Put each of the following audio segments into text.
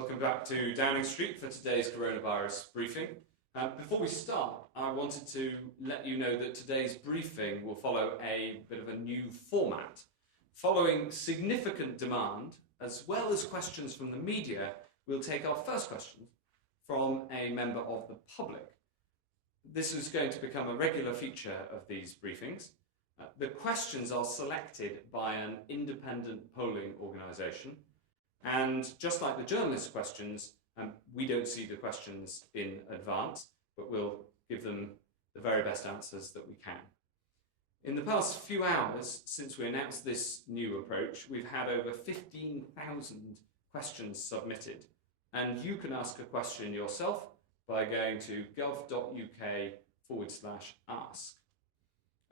Welcome back to Downing Street for today's coronavirus briefing. Before we start, I wanted to let you know that today's briefing will follow a bit of a new format. Following significant demand, as well as questions from the media, we'll take our first question from a member of the public. This is going to become a regular feature of these briefings. The questions are selected by an independent polling organisation. And just like the journalist questions, we don't see the questions in advance, but we'll give them the very best answers that we can. In the past few hours, since we announced this new approach, we've had over 15,000 questions submitted. And you can ask a question yourself by going to gov.uk/ask.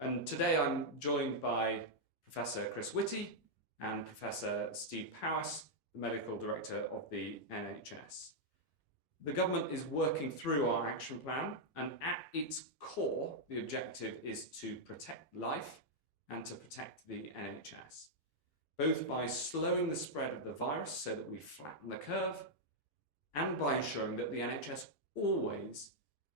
And today I'm joined by Professor Chris Whitty and Professor Steve Powis, the Medical Director of the NHS. The government is working through our action plan, and at its core, the objective is to protect life and to protect the NHS, both by slowing the spread of the virus so that we flatten the curve, and by ensuring that the NHS always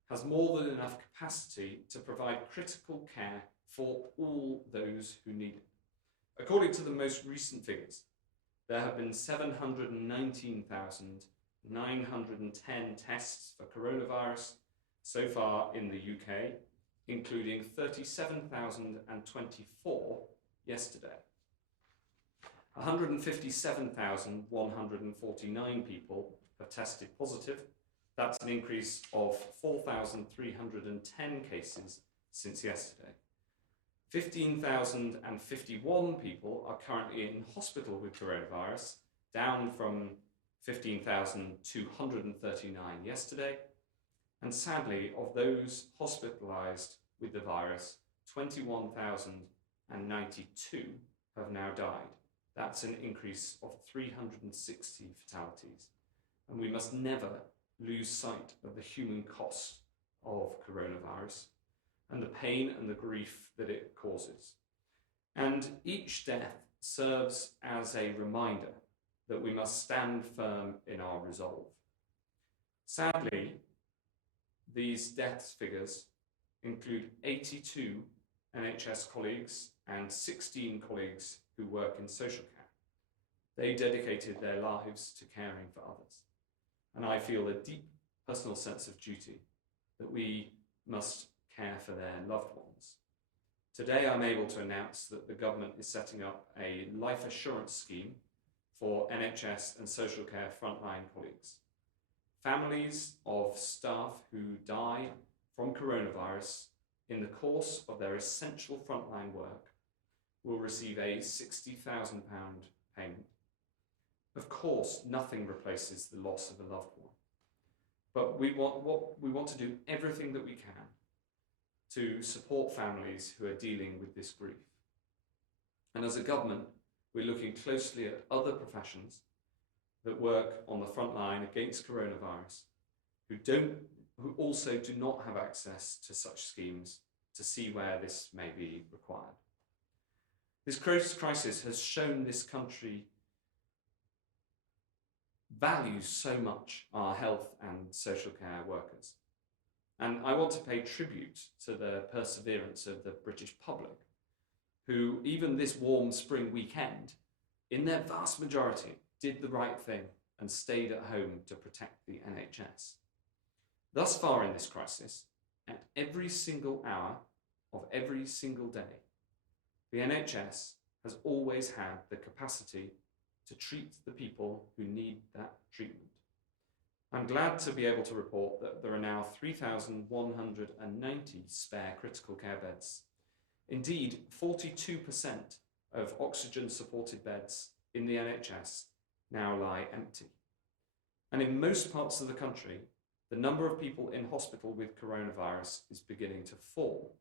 has more than enough capacity to provide critical care for all those who need it. According to the most recent figures, there have been 719,910 tests for coronavirus so far in the UK, including 37,024 yesterday. 157,149 people have tested positive. That's an increase of 4,310 cases since yesterday. 15,051 people are currently in hospital with coronavirus, down from 15,239 yesterday. And sadly, of those hospitalised with the virus, 21,092 have now died. That's an increase of 360 fatalities. And we must never lose sight of the human cost of coronavirus and the pain and the grief that it causes. And each death serves as a reminder that we must stand firm in our resolve. Sadly, these deaths figures include 82 NHS colleagues and 16 colleagues who work in social care. They dedicated their lives to caring for others. And I feel a deep personal sense of duty that we must care for their loved ones. Today I'm able to announce that the government is setting up a life assurance scheme for NHS and social care frontline colleagues. Families of staff who die from coronavirus in the course of their essential frontline work will receive a £60,000 payment. Of course, nothing replaces the loss of a loved one, but we want to do everything that we can to support families who are dealing with this grief. And as a government, we're looking closely at other professions that work on the front line against coronavirus, who also do not have access to such schemes, to see where this may be required. This crisis has shown this country values so much our health and social care workers. And I want to pay tribute to the perseverance of the British public, who even this warm spring weekend, in their vast majority, did the right thing and stayed at home to protect the NHS. Thus far in this crisis, at every single hour of every single day, the NHS has always had the capacity to treat the people who need that treatment. I'm glad to be able to report that there are now 3,190 spare critical care beds. Indeed, 42% of oxygen-supported beds in the NHS now lie empty. And in most parts of the country, the number of people in hospital with coronavirus is beginning to fall.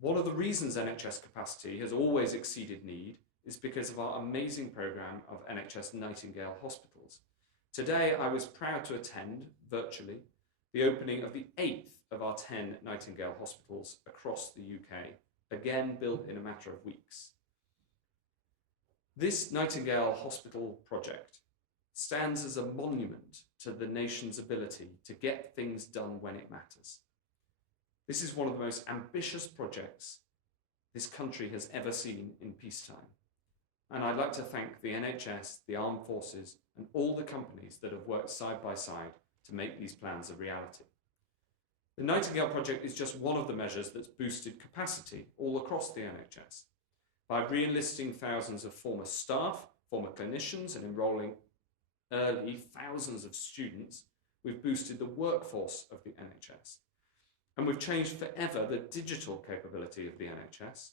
One of the reasons NHS capacity has always exceeded need is because of our amazing programme of NHS Nightingale hospitals. Today, I was proud to attend, virtually, the opening of the 8th of our 10 Nightingale hospitals across the UK, again built in a matter of weeks. This Nightingale Hospital project stands as a monument to the nation's ability to get things done when it matters. This is one of the most ambitious projects this country has ever seen in peacetime. And I'd like to thank the NHS, the armed forces, and all the companies that have worked side by side to make these plans a reality. The Nightingale project is just one of the measures that's boosted capacity all across the NHS. By re-enlisting thousands of former staff, former clinicians, and enrolling early thousands of students, we've boosted the workforce of the NHS. And we've changed forever the digital capability of the NHS.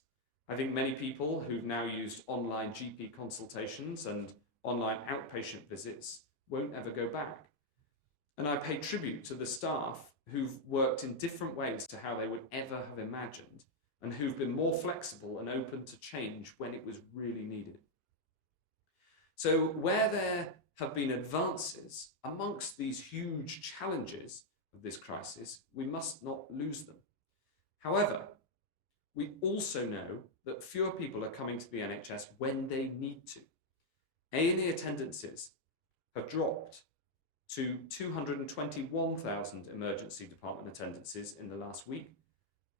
I think many people who've now used online GP consultations and online outpatient visits won't ever go back. And I pay tribute to the staff who've worked in different ways to how they would ever have imagined, and who've been more flexible and open to change when it was really needed. So where there have been advances amongst these huge challenges of this crisis, we must not lose them. However, we also know that fewer people are coming to the NHS when they need to. A&E attendances have dropped to 221,000 emergency department attendances in the last week,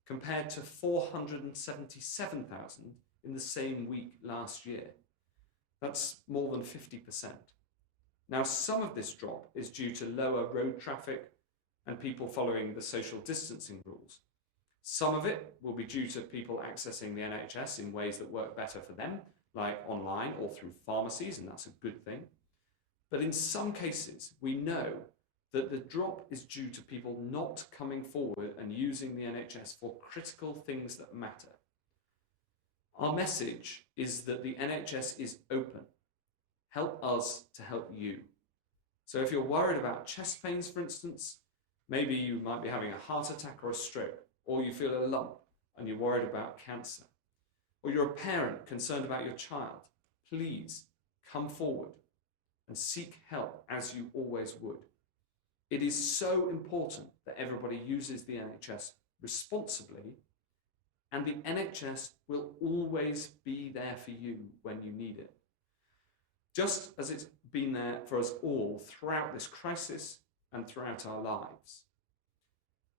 compared to 477,000 in the same week last year. That's more than 50%. Now, some of this drop is due to lower road traffic and people following the social distancing rules. Some of it will be due to people accessing the NHS in ways that work better for them, like online or through pharmacies, and that's a good thing. But in some cases, we know that the drop is due to people not coming forward and using the NHS for critical things that matter. Our message is that the NHS is open. Help us to help you. So if you're worried about chest pains, for instance, maybe you might be having a heart attack or a stroke, or you feel a lump and you're worried about cancer, or you're a parent concerned about your child, please come forward and seek help as you always would. It is so important that everybody uses the NHS responsibly, and the NHS will always be there for you when you need it. Just as it's been there for us all throughout this crisis and throughout our lives.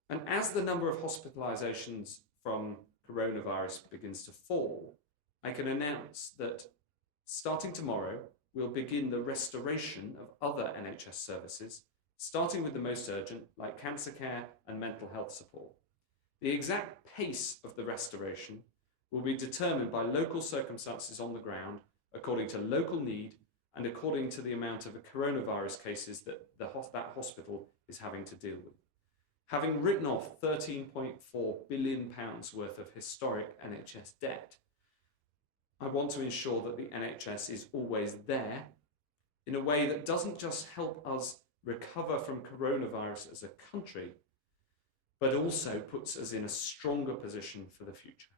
And as the number of hospitalizations from coronavirus begins to fall, I can announce that starting tomorrow, we'll begin the restoration of other NHS services, starting with the most urgent, like cancer care and mental health support. The exact pace of the restoration will be determined by local circumstances on the ground, according to local need and according to the amount of coronavirus cases that that hospital is having to deal with. Having written off £13.4 billion worth of historic NHS debt, I want to ensure that the NHS is always there in a way that doesn't just help us recover from coronavirus as a country, but also puts us in a stronger position for the future.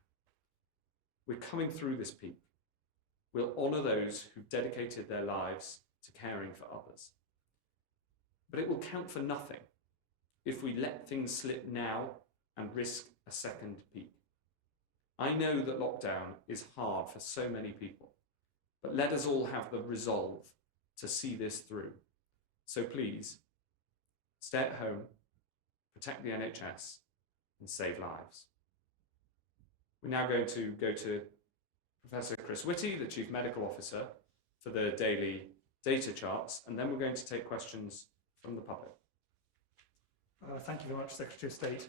We're coming through this peak. We'll honour those who've dedicated their lives to caring for others. But it will count for nothing if we let things slip now and risk a second peak. I know that lockdown is hard for so many people, but let us all have the resolve to see this through. So please, stay at home, protect the NHS, and save lives. We're now going to go to Professor Chris Whitty, the Chief Medical Officer, for the daily data charts, and then we're going to take questions from the public. Thank you very much, Secretary of State.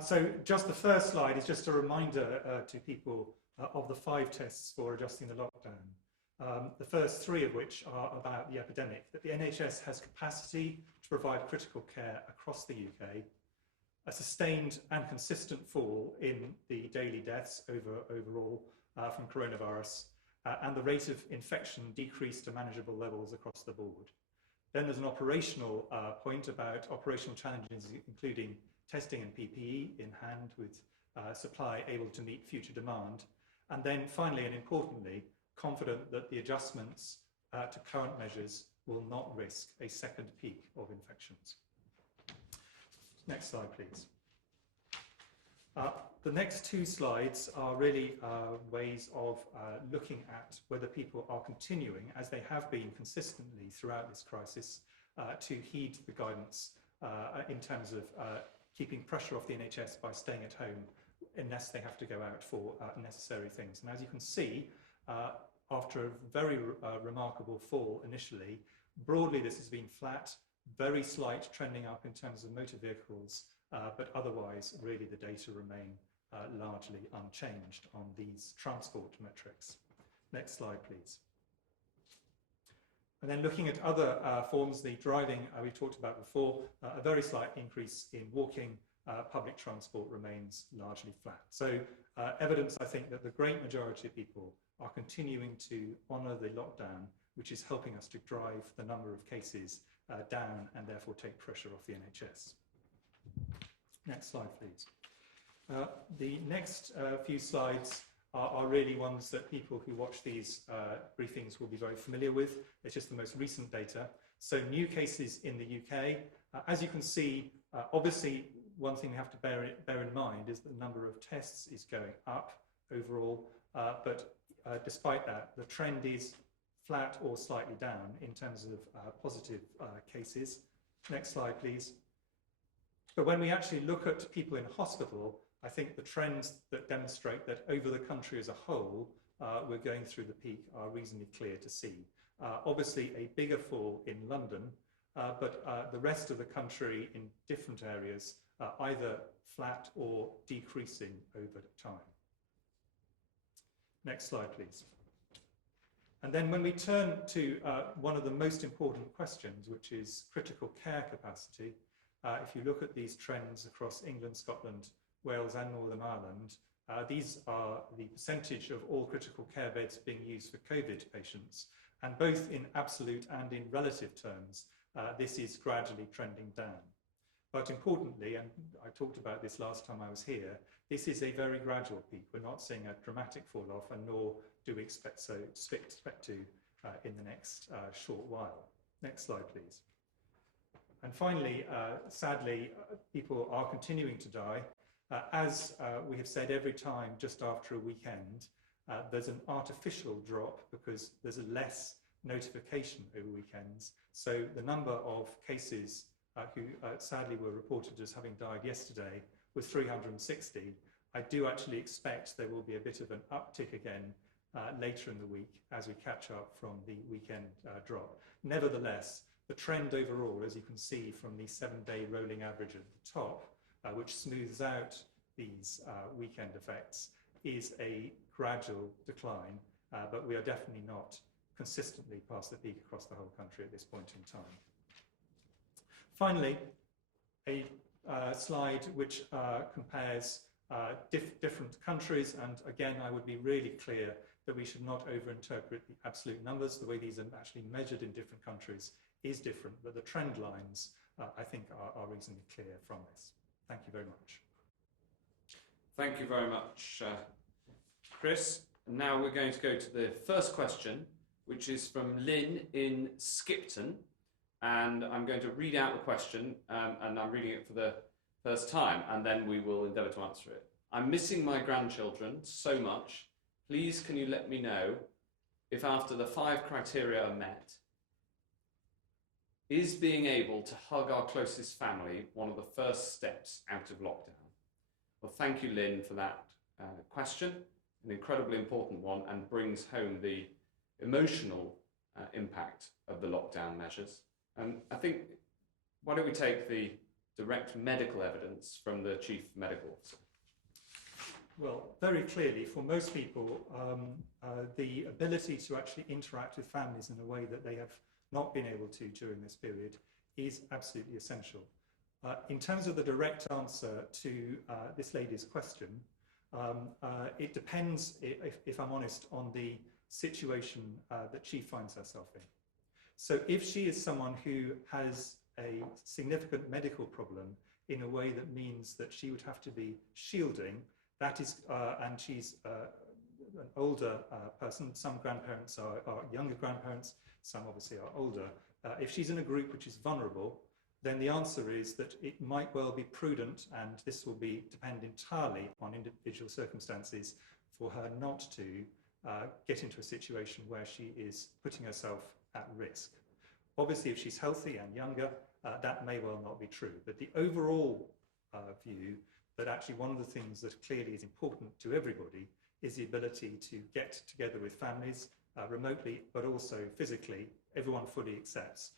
So just the first slide is just a reminder to people of the 5 tests for adjusting the lockdown. The first 3 of which are about the epidemic, that the NHS has capacity to provide critical care across the UK, a sustained and consistent fall in the daily deaths overall from coronavirus, and the rate of infection decreased to manageable levels across the board. Then there's an operational point about operational challenges, including testing and PPE in hand with supply able to meet future demand. And then finally, and importantly, confident that the adjustments to current measures will not risk a second peak of infections. Next slide, please. The next two slides are really ways of looking at whether people are continuing, as they have been consistently throughout this crisis, to heed the guidance in terms of keeping pressure off the NHS by staying at home unless they have to go out for necessary things. And as you can see, after a very remarkable fall initially, broadly this has been flat, very slight trending up in terms of motor vehicles, but otherwise really the data remain largely unchanged on these transport metrics. Next slide, please. And then looking at other forms, the driving we talked about before, a very slight increase in walking, public transport remains largely flat. So evidence, I think, that the great majority of people are continuing to honour the lockdown, which is helping us to drive the number of cases down and therefore take pressure off the NHS. Next slide, please. The next few slides are really ones that people who watch these briefings will be very familiar with. It's just the most recent data. So new cases in the UK. As you can see, obviously, one thing we have to bear in mind is that the number of tests is going up overall, but despite that, the trend is flat or slightly down in terms of positive cases. Next slide, please. But when we actually look at people in hospital, I think the trends that demonstrate that over the country as a whole, we're going through the peak are reasonably clear to see. Obviously, a bigger fall in London, but the rest of the country in different areas either flat or decreasing over time. Next slide, please. And then when we turn to one of the most important questions, which is critical care capacity, if you look at these trends across England, Scotland, Wales and Northern Ireland, these are the percentage of all critical care beds being used for COVID patients. And both in absolute and in relative terms, this is gradually trending down. But importantly, and I talked about this last time I was here, this is a very gradual peak. We're not seeing a dramatic fall off, and nor do we expect to in the next short while. Next slide, please. And finally, sadly, people are continuing to die. As we have said every time just after a weekend, there's an artificial drop because there's a less notification over weekends. So the number of cases who sadly were reported as having died yesterday was 360. I do actually expect there will be a bit of an uptick again later in the week as we catch up from the weekend drop. Nevertheless, the trend overall, as you can see from the 7-day rolling average at the top, which smooths out these weekend effects, is a gradual decline, but we are definitely not consistently past the peak across the whole country at this point in time. Finally, a slide which compares different countries, and again, I would be really clear that we should not overinterpret the absolute numbers. The way these are actually measured in different countries is different, but the trend lines, I think, are reasonably clear from this. Thank you very much. Thank you very much, Chris. Now we're going to go to the first question, which is from Lynn in Skipton. And I'm going to read out the question, and I'm reading it for the first time, and then we will endeavour to answer it. I'm missing my grandchildren so much. Please, can you let me know if after the 5 criteria are met, is being able to hug our closest family one of the first steps out of lockdown? Well, thank you, Lynn, for that question, an incredibly important one, and brings home the emotional impact of the lockdown measures. I think, why don't we take the direct medical evidence from the Chief Medical Officer? Well, very clearly, for most people, the ability to actually interact with families in a way that they have not been able to during this period is absolutely essential. In terms of the direct answer to this lady's question, it depends, if I'm honest, on the situation that she finds herself in. So if she is someone who has a significant medical problem in a way that means that she would have to be shielding, that is, and she's an older person, some grandparents are younger grandparents, some obviously are older. If she's in a group which is vulnerable, then the answer is that it might well be prudent, and this will depend entirely on individual circumstances, for her not to get into a situation where she is putting herself at risk. Obviously, if she's healthy and younger, that may well not be true. But the overall view that actually one of the things that clearly is important to everybody is the ability to get together with families remotely, but also physically, everyone fully accepts.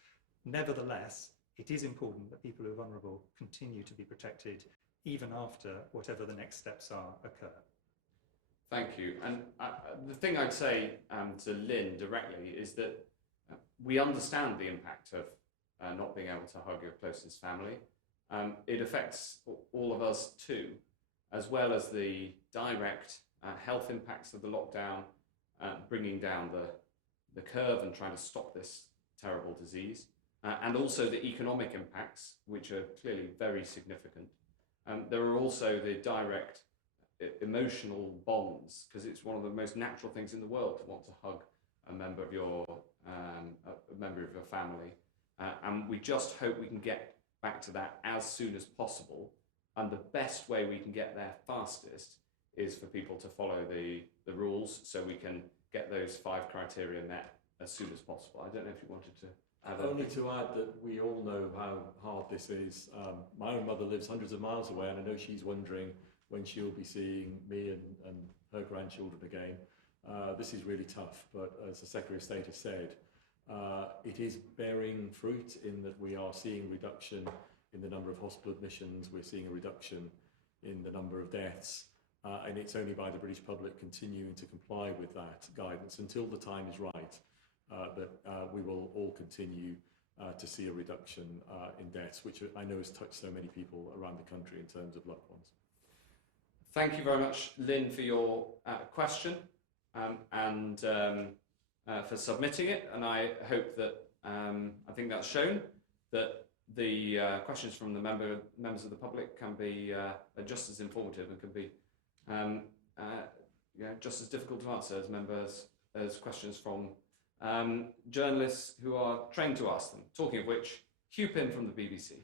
Nevertheless, it is important that people who are vulnerable continue to be protected even after whatever the next steps are occur. Thank you. And the thing I'd say to Lynn directly is that we understand the impact of not being able to hug your closest family. It affects all of us too, as well as the direct health impacts of the lockdown, bringing down the curve and trying to stop this terrible disease, and also the economic impacts, which are clearly very significant. There are also the direct emotional bonds, because it's one of the most natural things in the world to want to hug a member of your family, and we just hope we can get back to that as soon as possible. And the best way we can get there fastest is for people to follow the rules, so we can get those 5 criteria met as soon as possible. I don't know if you wanted to add only to add that we all know how hard this is. My own mother lives hundreds of miles away, and I know she's wondering when she'll be seeing me and her grandchildren again. This is really tough, but as the Secretary of State has said, it is bearing fruit in that we are seeing reduction in the number of hospital admissions, we're seeing a reduction in the number of deaths, and it's only by the British public continuing to comply with that guidance until the time is right that we will all continue to see a reduction in deaths, which I know has touched so many people around the country in terms of loved ones. Thank you very much, Lynn, for your question and for submitting it. And I hope that I think that's shown that the questions from the members of the public can be just as informative and can be just as difficult to answer as questions from journalists who are trained to ask them. Talking of which, Hugh Pym from the BBC.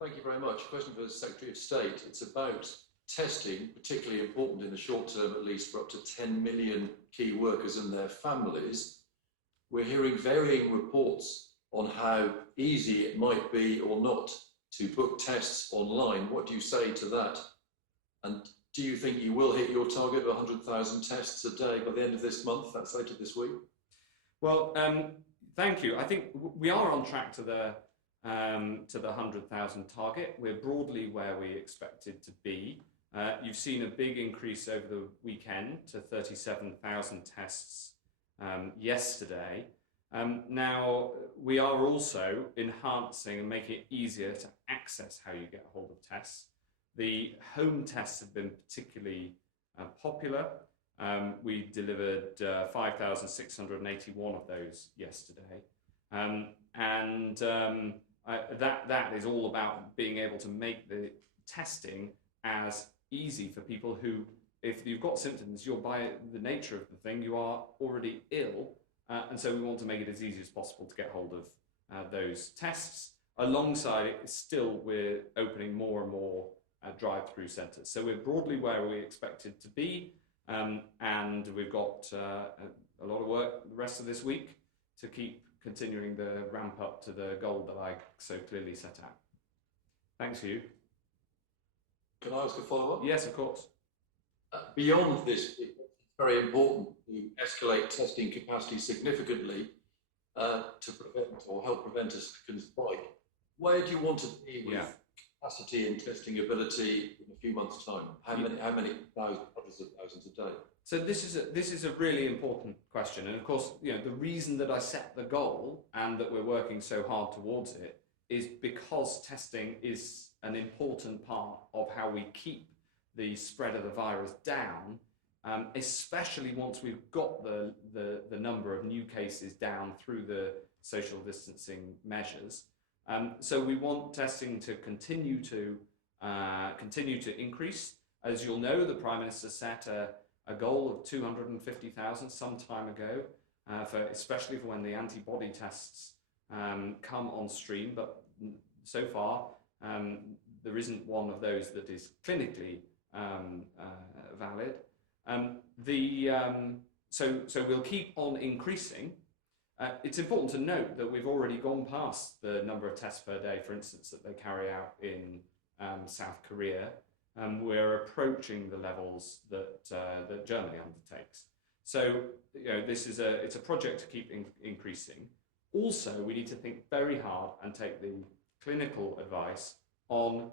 Thank you very much. Question for the Secretary of State. It's about testing, particularly important in the short term, at least for up to 10 million key workers and their families. We're hearing varying reports on how easy it might be or not to book tests online. What do you say to that? And do you think you will hit your target of 100,000 tests a day by the end of this month? That's later this week. Well, thank you. I think we are on track to the 100,000 target. We're broadly where we expected to be. You've seen a big increase over the weekend to 37,000 tests yesterday. Now, we are also enhancing and making it easier to access how you get hold of tests. The home tests have been particularly popular. We delivered 5,681 of those yesterday. That is all about being able to make the testing as easy for people who, if you've got symptoms, you're by the nature of the thing, you are already ill. And so we want to make it as easy as possible to get hold of those tests. Alongside it, still we're opening more and more drive-through centres. So we're broadly where we expected to be, and we've got a lot of work the rest of this week to keep continuing the ramp up to the goal that I so clearly set out. Thanks, Hugh. Can I ask a follow-up? Yes, of course. Beyond this, it's very important to escalate testing capacity significantly to prevent or help prevent a second spike. Where do you want to be with capacity and testing ability in a few months' time? How many hundreds of thousands a day? So this is a really important question, and of course, the reason that I set the goal and that we're working so hard towards it is because testing is an important part of how we keep the spread of the virus down, especially once we've got the number of new cases down through the social distancing measures. So we want testing to continue to increase. As you'll know, the Prime Minister set a goal of 250,000 some time ago, especially for when the antibody tests come on stream. But so far, there isn't one of those that is clinically valid. So we'll keep on increasing. It's important to note that we've already gone past the number of tests per day, for instance, that they carry out in South Korea. We're approaching the levels that Germany undertakes. So it's a project to keep increasing. Also, we need to think very hard and take the clinical advice on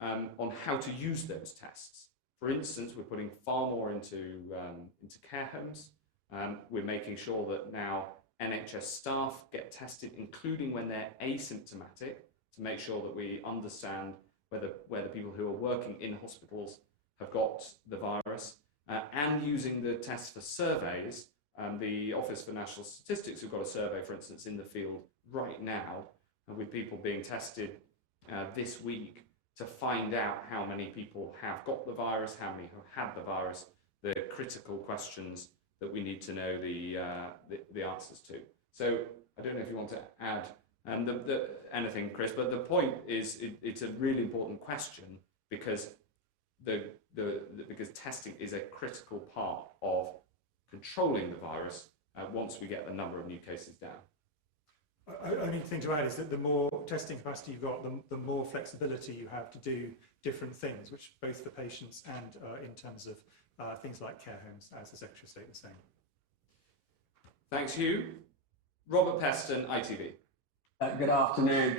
how to use those tests. For instance, we're putting far more into care homes. We're making sure that now NHS staff get tested, including when they're asymptomatic, to make sure that we understand whether people who are working in hospitals have got the virus, and using the tests for surveys. The Office for National Statistics have got a survey, for instance, in the field right now, with people being tested this week to find out how many people have got the virus, how many have had the virus, the critical questions that we need to know the answers to. So I don't know if you want to add anything, Chris, but the point is it's a really important question because because testing is a critical part of controlling the virus once we get the number of new cases down. Only thing to add is that the more testing capacity you've got, the more flexibility you have to do different things, which both for patients and in terms of things like care homes, as the Secretary of State was saying. Thanks, Hugh. Robert Peston, ITV. Good afternoon.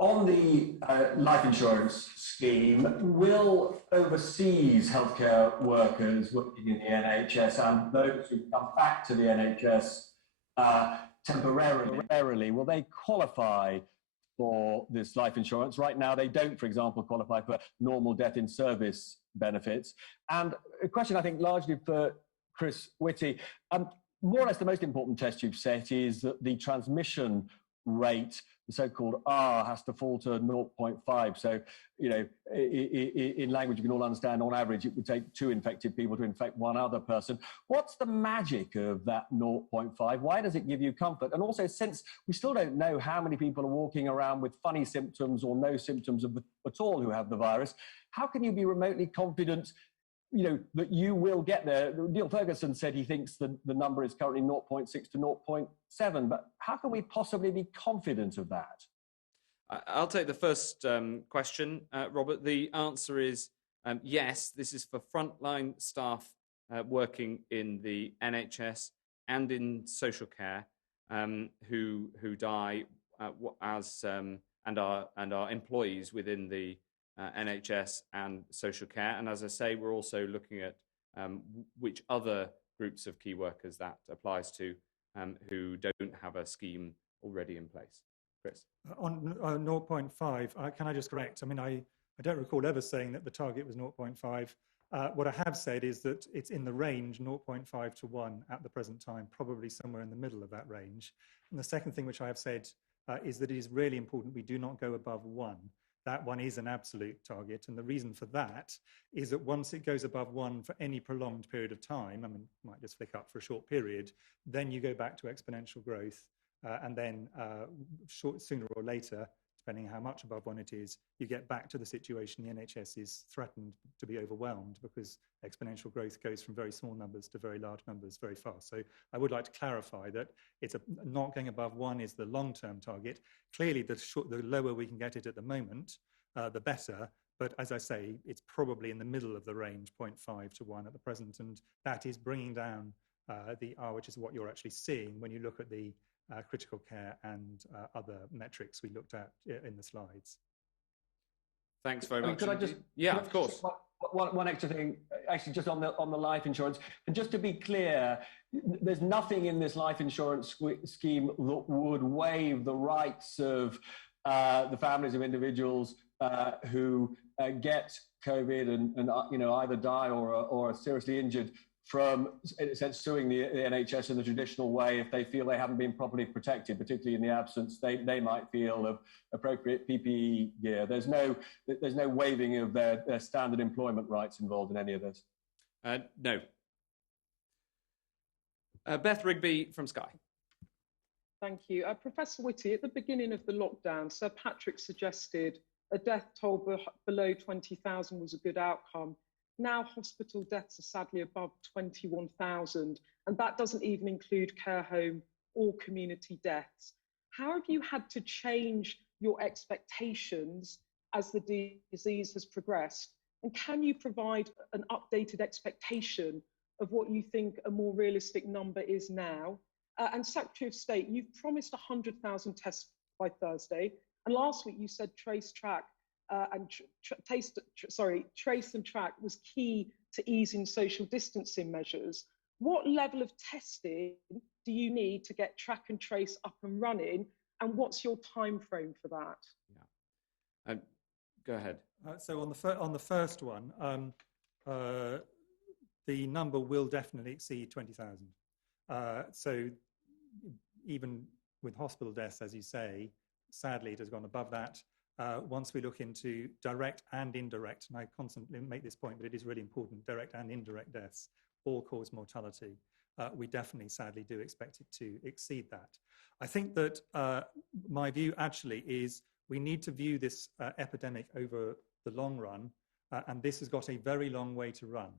On the life insurance scheme, will overseas healthcare workers working in the NHS and those who come back to the NHS temporarily, will they qualify for this life insurance? Right now, they don't, for example, qualify for normal death in service benefits. And a question, I think, largely for Chris Whitty. More or less the most important test you've set is that the transmission rate, the so-called R, has to fall to 0.5. So, in language you can all understand, on average, it would take 2 infected people to infect one other person. What's the magic of that 0.5? Why does it give you comfort? And also, since we still don't know how many people are walking around with funny symptoms or no symptoms at all who have the virus, how can you be remotely confident that you will get there? Neil Ferguson said he thinks the number is currently 0.6 to 0.7, but how can we possibly be confident of that? I'll take the first question, Robert. The answer is yes, this is for frontline staff working in the NHS and in social care who die and are employees within the NHS and social care. And as I say, we're also looking at which other groups of key workers that applies to who don't have a scheme already in place. Chris? On 0.5, can I just correct? I mean, I don't recall ever saying that the target was 0.5. What I have said is that it's in the range 0.5 to 1 at the present time, probably somewhere in the middle of that range. And the second thing which I have said is that it is really important we do not go above 1. That 1 is an absolute target. And the reason for that is that once it goes above 1 for any prolonged period of time, I mean, it might just flick up for a short period, then you go back to exponential growth. And then sooner or later, depending how much above 1 it is, you get back to the situation the NHS is threatened to be overwhelmed because exponential growth goes from very small numbers to very large numbers very fast. So I would like to clarify that it's not going above 1 is the long-term target. Clearly, the lower we can get it at the moment, the better. But as I say, it's probably in the middle of the range, 0.5 to 1 at the present. And that is bringing down the R, which is what you're actually seeing when you look at the critical care and other metrics we looked at in the slides. Thanks very much. Could I just, yeah, of course. One extra thing, actually, just on the life insurance, and just to be clear, there's nothing in this life insurance scheme that would waive the rights of the families of individuals who get COVID and either die or are seriously injured from, in a sense, suing the NHS in the traditional way if they feel they haven't been properly protected, particularly in the absence they might feel of appropriate PPE gear. There's no waiving of their standard employment rights involved in any of this. No. Beth Rigby from Sky. Thank you. Professor Whitty, at the beginning of the lockdown, Sir Patrick suggested a death toll below 20,000 was a good outcome. Now hospital deaths are sadly above 21,000, and that doesn't even include care home or community deaths. How have you had to change your expectations as the disease has progressed? And can you provide an updated expectation of what you think a more realistic number is now? And Secretary of State, you've promised 100,000 tests by Thursday. And last week you said trace and track was key to easing social distancing measures. What level of testing do you need to get track and trace up and running? And what's your time frame for that? Yeah. Go ahead. So on the first one, the number will definitely exceed 20,000. So even with hospital deaths, as you say, sadly, it has gone above that. Once we look into direct and indirect, and I constantly make this point, but it is really important, direct and indirect deaths all cause mortality. We definitely, sadly, do expect it to exceed that. I think that my view actually is we need to view this epidemic over the long run, and this has got a very long way to run.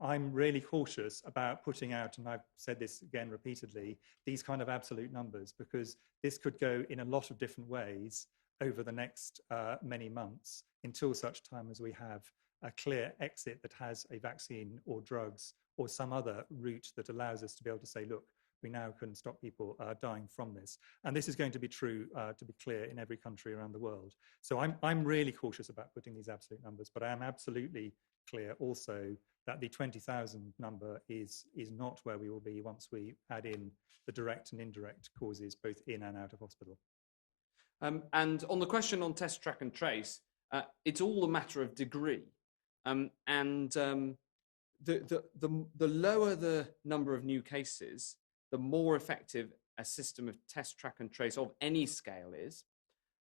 I'm really cautious about putting out, and I've said this again repeatedly, these kind of absolute numbers, because this could go in a lot of different ways over the next many months until such time as we have a clear exit that has a vaccine or drugs or some other route that allows us to be able to say, look, we now can stop people dying from this. And this is going to be true, to be clear, in every country around the world. So I'm really cautious about putting these absolute numbers, but I am absolutely clear also that the 20,000 number is not where we will be once we add in the direct and indirect causes, both in and out of hospital. And on the question on test, track and trace, it's all a matter of degree. The lower the number of new cases, the more effective a system of test, track and trace of any scale is.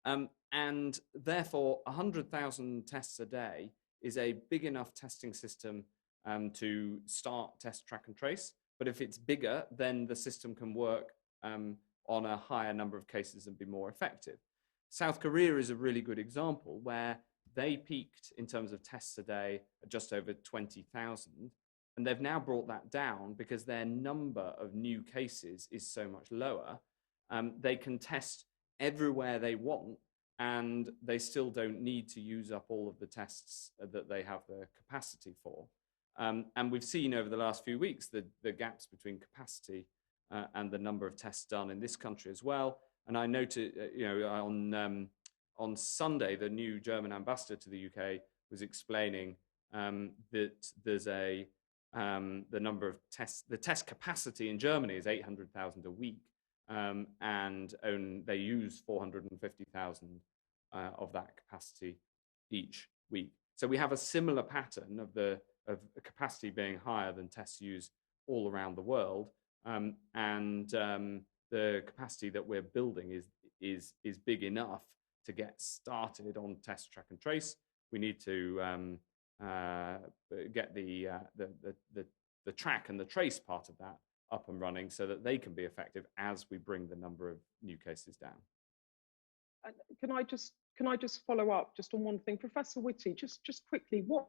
And therefore, 100,000 tests a day is a big enough testing system to start test, track and trace. But if it's bigger, then the system can work on a higher number of cases and be more effective. South Korea is a really good example where they peaked in terms of tests a day at just over 20,000. And they've now brought that down because their number of new cases is so much lower. They can test everywhere they want, and they still don't need to use up all of the tests that they have the capacity for. And we've seen over the last few weeks the gaps between capacity and the number of tests done in this country as well. And I noted, on Sunday, the new German ambassador to the UK was explaining that there's the number of tests, the test capacity in Germany is 800,000 a week, and they use 450,000 of that capacity each week. So we have a similar pattern of the capacity being higher than tests used all around the world, and the capacity that we're building is big enough to get started on test, track and trace. We need to get the track and the trace part of that up and running so that they can be effective as we bring the number of new cases down. Can I just follow up just on one thing, Professor Whitty? Just quickly, what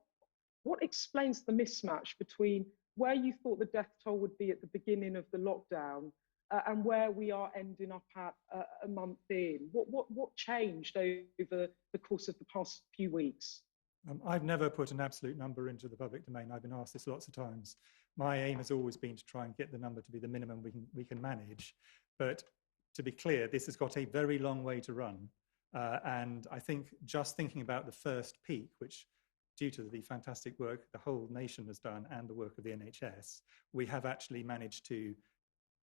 explains the mismatch between where you thought the death toll would be at the beginning of the lockdown and where we are ending up at a month in? What changed over the course of the past few weeks? I've never put an absolute number into the public domain. I've been asked this lots of times. My aim has always been to try and get the number to be the minimum we can manage. But to be clear, this has got a very long way to run. And I think just thinking about the first peak, which due to the fantastic work the whole nation has done and the work of the NHS, we have actually managed to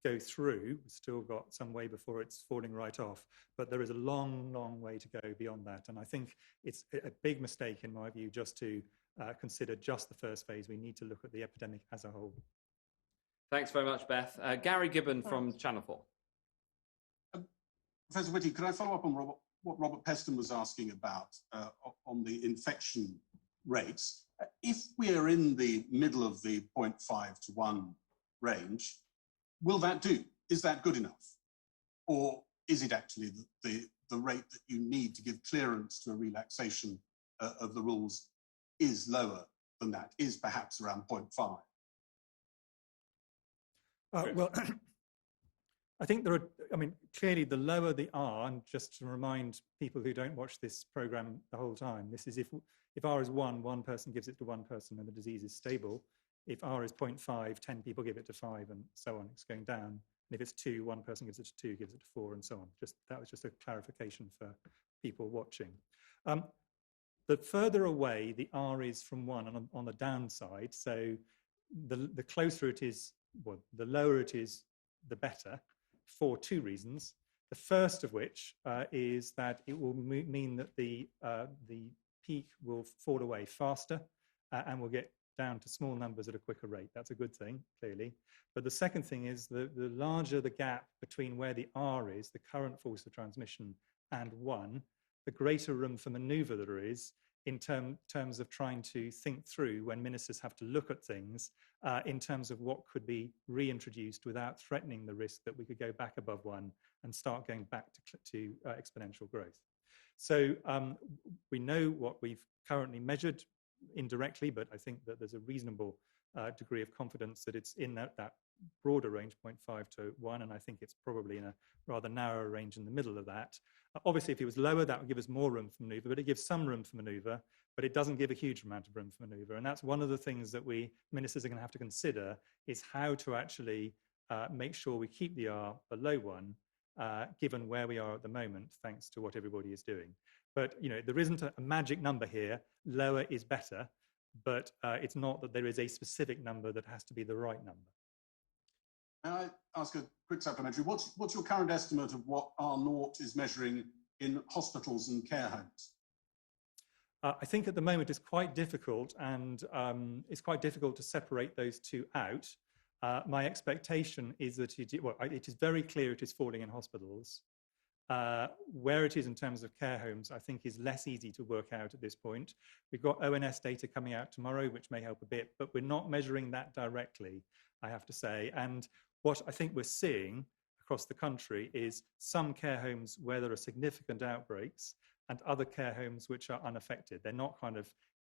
go through. We've still got some way before it's falling right off, but there is a long, long way to go beyond that. And I think it's a big mistake, in my view, just to consider just the first phase. We need to look at the epidemic as a whole. Thanks very much, Beth. Gary Gibbon from Channel 4. Professor Whitty, could I follow up on what Robert Peston was asking about on the infection rates? If we are in the middle of the 0.5 to 1 range, will that do? is that good enough? Or is it actually the rate that you need to give clearance to a relaxation of the rules is lower than that, is perhaps around 0.5? Well, I think clearly the lower the R, and just to remind people who don't watch this program the whole time, this is if R is 1, one person gives it to one person and the disease is stable. If R is 0.5, 10 people give it to 5 and so on, it's going down. And if it's 2, one person gives it to 2, gives it to 4 and so on. That was just a clarification for people watching. The further away the R is from 1 on the downside, so the closer it is, well, the lower it is, the better, for 2 reasons. The first of which is that it will mean that the peak will fall away faster and will get down to small numbers at a quicker rate. That's a good thing, clearly. But the second thing is the larger the gap between where the R is, the current force of transmission, and 1, the greater room for manoeuvre there is in terms of trying to think through when ministers have to look at things in terms of what could be reintroduced without threatening the risk that we could go back above 1 and start going back to exponential growth. So we know what we've currently measured indirectly, but I think that there's a reasonable degree of confidence that it's in that broader range, 0.5 to 1, and I think it's probably in a rather narrower range in the middle of that. Obviously, if it was lower, that would give us more room for manoeuvre, but it gives some room for manoeuvre, but it doesn't give a huge amount of room for manoeuvre. And that's one of the things that we ministers are going to have to consider, is how to actually make sure we keep the R below 1, given where we are at the moment, thanks to what everybody is doing. But there isn't a magic number here. Lower is better, but it's not that there is a specific number that has to be the right number. May I ask a quick supplementary? What's your current estimate of what R0 is measuring in hospitals and care homes? I think at the moment it's quite difficult, and it's quite difficult to separate those two out. My expectation is that it is very clear it is falling in hospitals. Where it is in terms of care homes, I think is less easy to work out at this point. We've got ONS data coming out tomorrow, which may help a bit, but we're not measuring that directly, I have to say. And what I think we're seeing across the country is some care homes where there are significant outbreaks and other care homes which are unaffected. They're not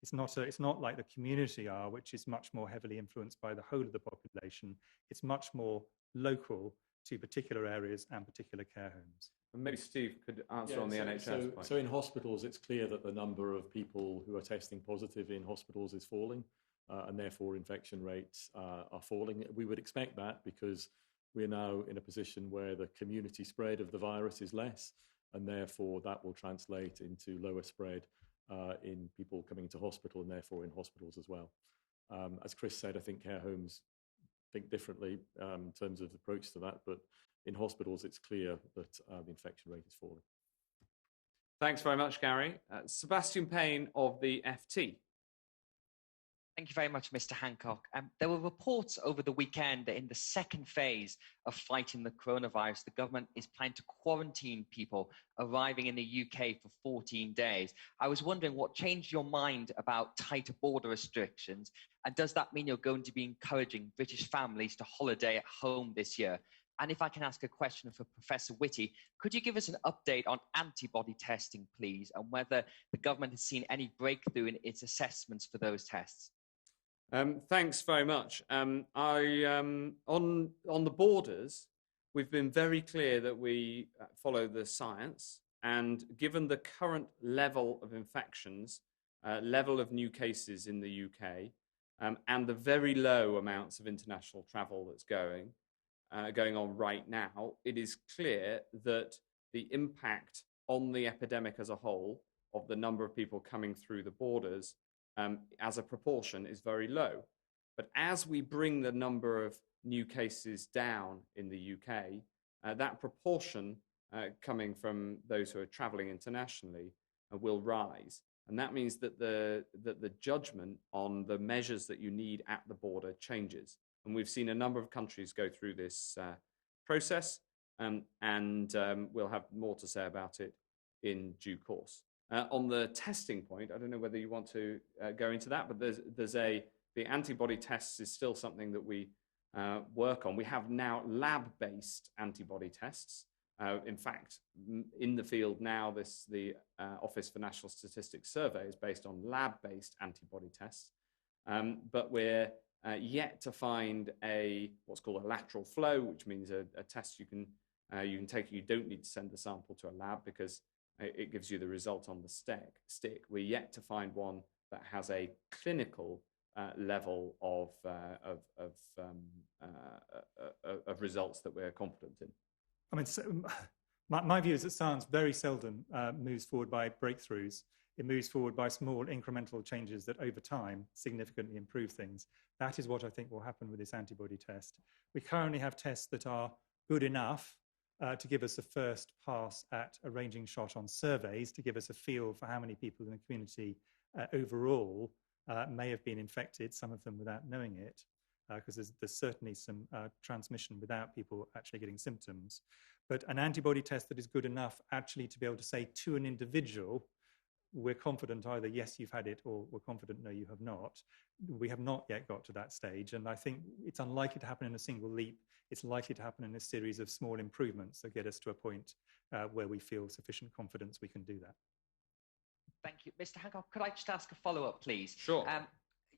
it's not like the community are, which is much more heavily influenced by the whole of the population. It's much more local to particular areas and particular care homes. And maybe Steve could answer on the NHS point. So in hospitals, it's clear that the number of people who are testing positive in hospitals is falling, and therefore infection rates are falling. We would expect that because we're now in a position where the community spread of the virus is less, and therefore that will translate into lower spread in people coming to hospital and therefore in hospitals as well. As Chris said, I think care homes think differently in terms of the approach to that, but in hospitals, it's clear that the infection rate is falling. Thanks very much, Gary. Sebastian Payne of the FT. Thank you very much, Mr. Hancock. There were reports over the weekend that in the second phase of fighting the coronavirus, the government is planning to quarantine people arriving in the UK for 14 days. I was wondering what changed your mind about tighter border restrictions, and does that mean you're going to be encouraging British families to holiday at home this year? And if I can ask a question for Professor Whitty, could you give us an update on antibody testing, please, and whether the government has seen any breakthrough in its assessments for those tests? Thanks very much. On the borders, we've been very clear that we follow the science, and given the current level of infections, level of new cases in the UK, and the very low amounts of international travel that's going on right now, it is clear that the impact on the epidemic as a whole of the number of people coming through the borders as a proportion is very low. But as we bring the number of new cases down in the UK, that proportion coming from those who are travelling internationally will rise. And that means that the judgment on the measures that you need at the border changes. And we've seen a number of countries go through this process, and we'll have more to say about it in due course. On the testing point, I don't know whether you want to go into that, but the antibody tests is still something that we work on. We have now lab-based antibody tests. In fact, in the field now, the Office for National Statistics survey is based on lab-based antibody tests, but we're yet to find what's called a lateral flow, which means a test you can take. You don't need to send the sample to a lab because it gives you the result on the stick. We're yet to find one that has a clinical level of results that we're confident in. I mean, so my view is that science very seldom moves forward by breakthroughs. It moves forward by small incremental changes that over time significantly improve things. That is what I think will happen with this antibody test. We currently have tests that are good enough to give us a first pass at a ranging shot on surveys, to give us a feel for how many people in the community overall may have been infected, some of them without knowing it, because there's certainly some transmission without people actually getting symptoms. But an antibody test that is good enough actually to be able to say to an individual, we're confident either yes, you've had it, or we're confident no, you have not. We have not yet got to that stage, and I think it's unlikely to happen in a single leap. It's likely to happen in a series of small improvements that get us to a point where we feel sufficient confidence we can do that. Thank you. Mr. Hancock, could I just ask a follow-up, please? Sure.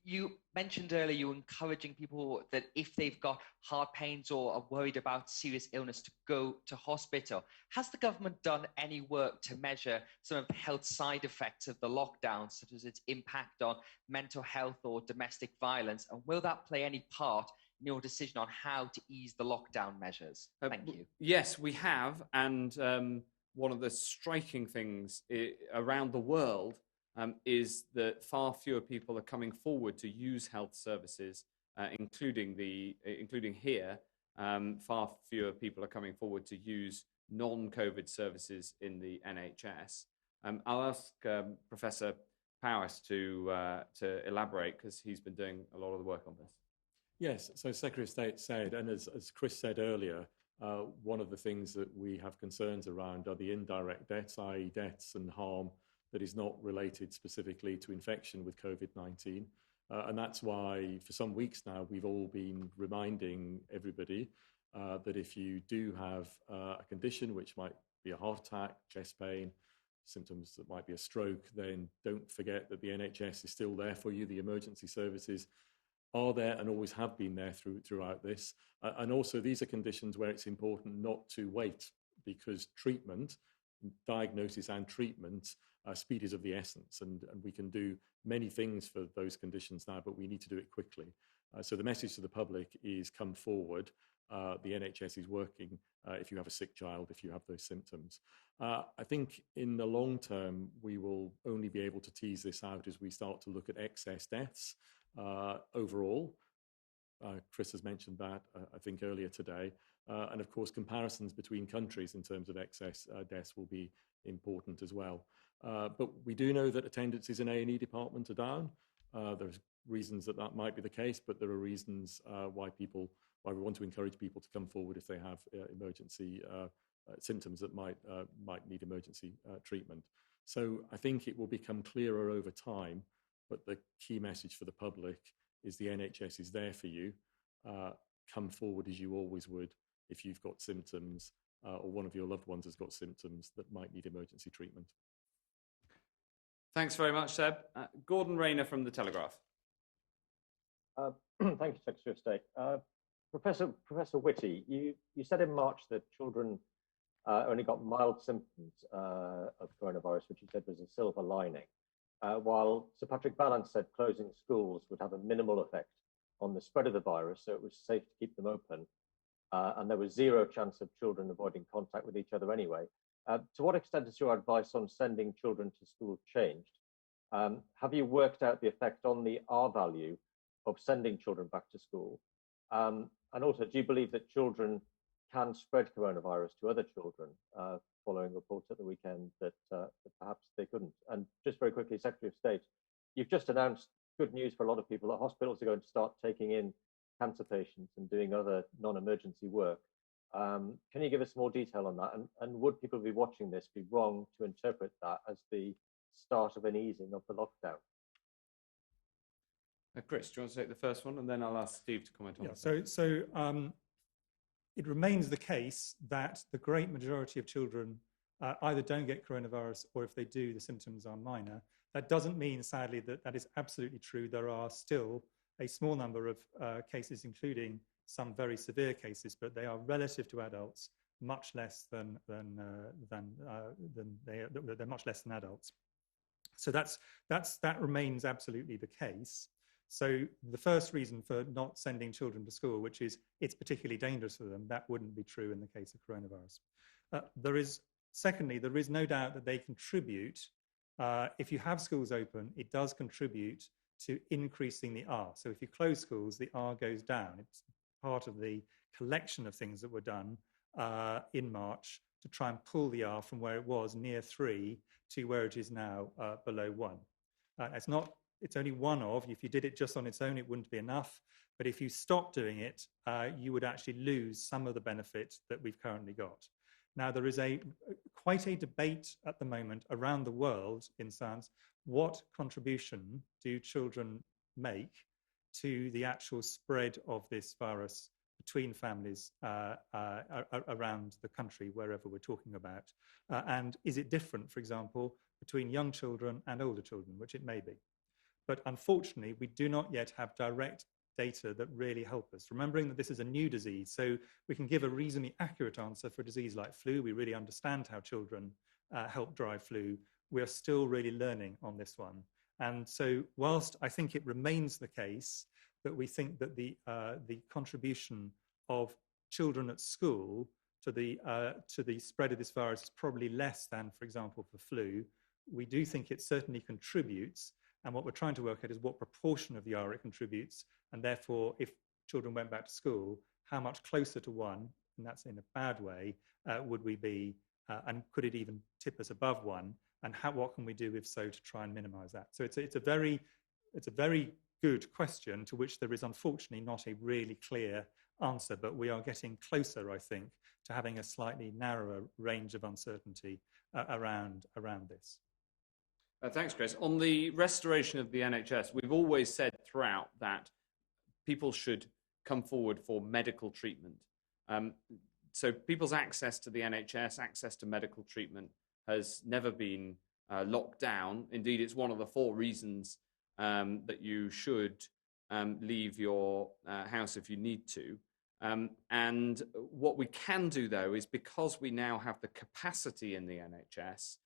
You mentioned earlier you're encouraging people that if they've got heart pains or are worried about serious illness to go to hospital. Has the government done any work to measure some of the health side effects of the lockdown, such as its impact on mental health or domestic violence? And will that play any part in your decision on how to ease the lockdown measures? Thank you. Yes, we have. And one of the striking things around the world is that far fewer people are coming forward to use health services, including here. Far fewer people are coming forward to use non-COVID services in the NHS. I'll ask Professor Powis to elaborate, because he's been doing a lot of the work on this. Yes, so Secretary of State said, and as Chris said earlier, one of the things that we have concerns around are the indirect deaths, i.e. deaths and harm that is not related specifically to infection with COVID-19. And that's why for some weeks now, we've all been reminding everybody that if you do have a condition which might be a heart attack, chest pain, symptoms that might be a stroke, then don't forget that the NHS is still there for you. The emergency services are there and always have been there throughout this. And also these are conditions where it's important not to wait, because treatment, diagnosis and treatment, speed is of the essence, and we can do many things for those conditions now, but we need to do it quickly. So the message to the public is come forward. The NHS is working if you have a sick child, if you have those symptoms. I think in the long term, we will only be able to tease this out as we start to look at excess deaths overall. Chris has mentioned that, I think, earlier today. And of course, comparisons between countries in terms of excess deaths will be important as well. But we do know that attendances in A&E department are down. There's reasons that might be the case, but there are reasons why we want to encourage people to come forward if they have emergency symptoms that might need emergency treatment. So I think it will become clearer over time, but the key message for the public is the NHS is there for you. Come forward as you always would if you've got symptoms or one of your loved ones has got symptoms that might need emergency treatment. Thanks very much, Seb. Gordon Rayner from The Telegraph. Thank you, Secretary of State. Professor Whitty, you said in March that children only got mild symptoms of coronavirus, which you said was a silver lining, while Sir Patrick Vallance said closing schools would have a minimal effect on the spread of the virus, so it was safe to keep them open, and there was zero chance of children avoiding contact with each other anyway. To what extent has your advice on sending children to school changed? Have you worked out the effect on the R value of sending children back to school? And also, do you believe that children can spread coronavirus to other children, following reports at the weekend that perhaps they couldn't? And just very quickly, Secretary of State, you've just announced good news for a lot of people that hospitals are going to start taking in cancer patients and doing other non-emergency work. Can you give us more detail on that? And would people be watching this be wrong to interpret that as the start of an easing of the lockdown? Chris, do you want to take the first one, and then I'll ask Steve to comment on Yeah, it? so it remains the case that the great majority of children either don't get coronavirus, or if they do, the symptoms are minor. That doesn't mean, sadly, that that is absolutely true. There are still a small number of cases, including some very severe cases, but they are relative to adults much less than they're much less than adults. So that remains absolutely the case. So the first reason for not sending children to school, which is it's particularly dangerous for them, that wouldn't be true in the case of coronavirus. Secondly, there is no doubt that they contribute. If you have schools open, it does contribute to increasing the R. So if you close schools, the R goes down. It's part of the collection of things that were done in March to try and pull the R from where it was near 3 to where it is now below 1. It's only one of. If you did it just on its own, it wouldn't be enough. But if you stop doing it, you would actually lose some of the benefit that we've currently got. Now, there is quite a debate at the moment around the world in science. What contribution do children make to the actual spread of this virus between families around the country, wherever we're talking about? And is it different, for example, between young children and older children, which it may be? But unfortunately, we do not yet have direct data that really help us. Remembering that this is a new disease, so we can give a reasonably accurate answer for a disease like flu. We really understand how children help drive flu. We are still really learning on this one. And so whilst I think it remains the case that we think that the contribution of children at school to the spread of this virus is probably less than, for example, for flu, we do think it certainly contributes. And what we're trying to work out is what proportion of the R it contributes. And therefore, if children went back to school, how much closer to 1, and that's in a bad way, would we be? And could it even tip us above 1? And what can we do, if so, to try and minimize that? So it's a very good question to which there is unfortunately not a really clear answer, but we are getting closer, I think, to having a slightly narrower range of uncertainty around this. Thanks, Chris. On the restoration of the NHS, we've always said throughout that people should come forward for medical treatment. So people's access to the NHS, access to medical treatment has never been locked down. Indeed, it's one of the 4 reasons that you should leave your house if you need to. And what we can do, though, is because we now have the capacity in the NHS